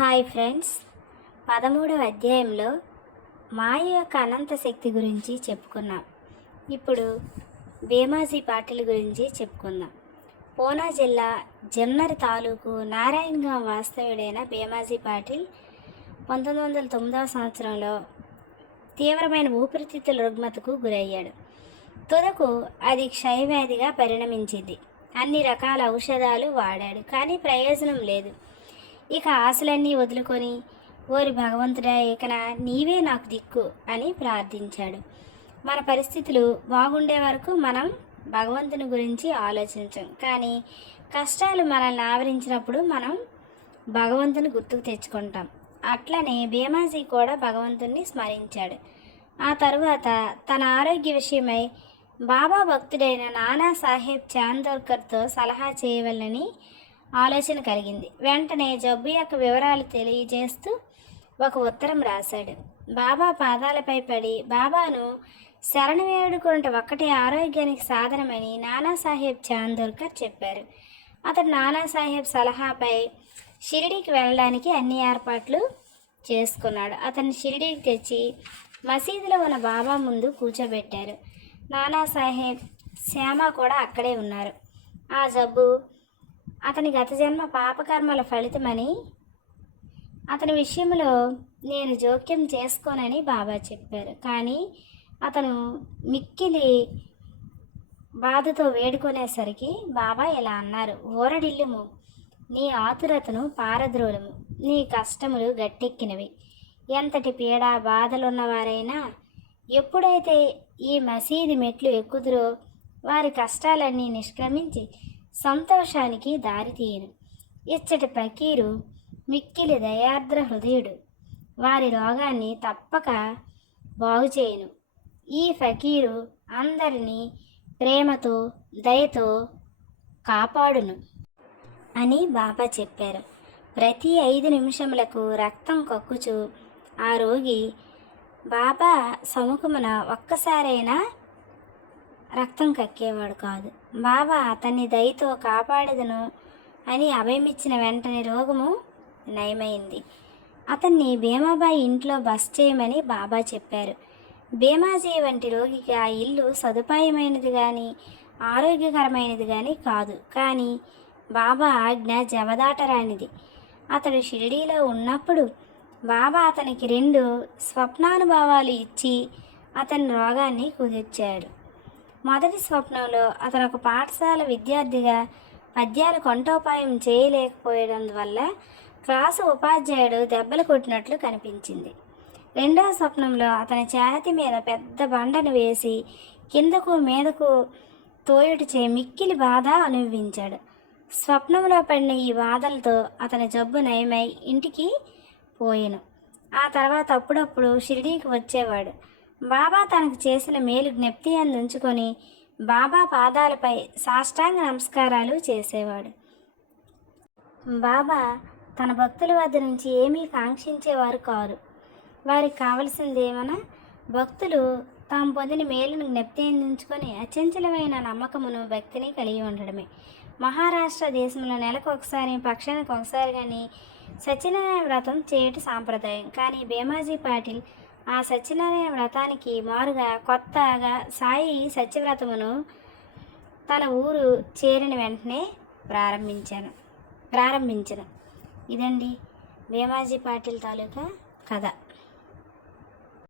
Hi friends. పదమూడవ అధ్యాయంలో మాయ యొక్క అనంత శక్తి గురించి చెప్పుకున్నాం. ఇప్పుడు భీమాజీ పాటిల్ గురించి చెప్పుకుందాం. పూనా జిల్లా జన్నర్ తాలూకు నారాయణగాం వాస్తవ్యుడైన భీమాజీ పాటిల్ పంతొమ్మిది వందల తొమ్మిదవ సంవత్సరంలో తీవ్రమైన ఊపిరితిత్తుల రుగ్మతకు గురయ్యాడు. తుదకు అది క్షయవ్యాధిగా పరిణమించింది. అన్ని రకాల ఔషధాలు వాడాడు కానీ ప్రయోజనం లేదు. ఇక ఆశలన్నీ వదులుకొని ఓరి భగవంతుడా ఇకన నీవే నాకు దిక్కు అని ప్రార్థించాడు. మన పరిస్థితులు బాగుండే వరకు మనం భగవంతుని గురించి ఆలోచించం. కానీ కష్టాలు మనల్ని ఆవరించినప్పుడు మనం భగవంతుని గుర్తుకు తెచ్చుకుంటాం. అట్లనే భీమాజీ కూడా భగవంతుణ్ణి స్మరించాడు. ఆ తరువాత తన ఆరోగ్య విషయమై బాబా భక్తుడైన నానా సాహెబ్ చాందోర్కర్తో సలహా చేయవలనని ఆలోచన కలిగింది. వెంటనే జబ్బు యొక్క వివరాలు తెలియజేస్తూ ఒక ఉత్తరం రాశాడు. బాబా పాదాలపై పడి బాబాను శరణ వేడుకుంటే ఒక్కటే ఆరోగ్యానికి సాధనమని నానాసాహెబ్ చాందోర్కర్ చెప్పారు. అతడు నానాసాహెబ్ సలహాపై షిరిడీకి వెళ్ళడానికి అన్ని ఏర్పాట్లు చేసుకున్నాడు. అతన్ని షిరిడీకి తెచ్చి మసీదులో ఉన్న బాబా ముందు కూర్చోబెట్టారు. నానాసాహెబ్ శ్యామ కూడా అక్కడే ఉన్నారు. ఆ జబ్బు అతని గత జన్మ పాపకర్మల ఫలితమని అతని విషయంలో నేను జోక్యం చేసుకోనని బాబా చెప్పారు. కానీ అతను మిక్కిలి బాధతో వేడుకునేసరికి బాబా ఇలా అన్నారు. ఓరడిల్లుము నీ ఆతురతను పారద్రోలము నీ కష్టములు గట్టెక్కినవి. ఎంతటి పీడ బాధలున్నవారైనా ఎప్పుడైతే ఈ మసీదు మెట్లు ఎక్కుదురో వారి కష్టాలన్నీ నిష్క్రమించి సంతోషానికి దారితీయను ఇచ్చటి ఫకీరు మిక్కిలి దయార్ద్ర హృదయుడు. వారి రోగాన్ని తప్పక బాగుచేయను ఈ ఫకీరు అందరినీ ప్రేమతో దయతో కాపాడును అని బాబా చెప్పారు. ప్రతి ఐదు నిమిషములకు రక్తం కక్కుచు ఆ రోగి బాబా సముఖమున ఒక్కసారైనా రక్తం కక్కేవాడు కాదు. బాబా అతన్ని దయతో కాపాడదును అని అభయమిచ్చిన వెంటనే రోగము నయమైంది. అతన్ని భీమాబాయి ఇంట్లో బస్ చేయమని బాబా చెప్పారు. భీమాజీ వంటి రోగికి ఆ ఇల్లు సదుపాయమైనది కానీ ఆరోగ్యకరమైనది కానీ కాదు. కానీ బాబా ఆజ్ఞ జవదాటరానిది. అతడు షిరిడీలో ఉన్నప్పుడు బాబా అతనికి రెండు స్వప్నానుభవాలు ఇచ్చి అతని రోగాన్ని కుదిర్చాడు. మొదటి స్వప్నంలో అతను ఒక పాఠశాల విద్యార్థిగా పద్యాలు కొంటోపాయం చేయలేకపోయడం వల్ల క్లాసు ఉపాధ్యాయుడు దెబ్బలు కొట్టినట్లు కనిపించింది. రెండవ స్వప్నంలో అతని ఛాతి మీద పెద్ద బండను వేసి కిందకు మీదకు తోయుటి చే మిక్కిలి బాధ అనుభవించాడు. స్వప్నంలో పడిన ఈ బాధలతో అతని జబ్బు నయమై ఇంటికి పోయాను. ఆ తర్వాత అప్పుడప్పుడు షిరిడీకి వచ్చేవాడు. బాబా తనకు చేసిన మేలు జ్ఞప్తి అందించుకొని బాబా పాదాలపై సాష్టాంగ నమస్కారాలు చేసేవాడు. బాబా తన భక్తుల వద్ద నుంచి ఏమీ కాంక్షించేవారు కారు. వారికి కావలసింది ఏమైనా భక్తులు తాము పొందిన మేలును జ్ఞప్తి అందించుకొని అచంచలమైన నమ్మకమును భక్తిని కలిగి ఉండడమే. మహారాష్ట్ర దేశంలో నెలకు ఒకసారి పక్షానికి ఒకసారి కానీ సత్యనారాయణ వ్రతం చేయటం సాంప్రదాయం. కానీ భీమాజీ పాటిల్ ఆ సత్యనారాయణ వ్రతానికి మారుగా కొత్తగా సాయి సత్యవ్రతమును తన ఊరు చేరిన వెంటనే ప్రారంభించాను ప్రారంభించను. ఇదండి భీమాజీ పాటిల్ తాలూకా కథ.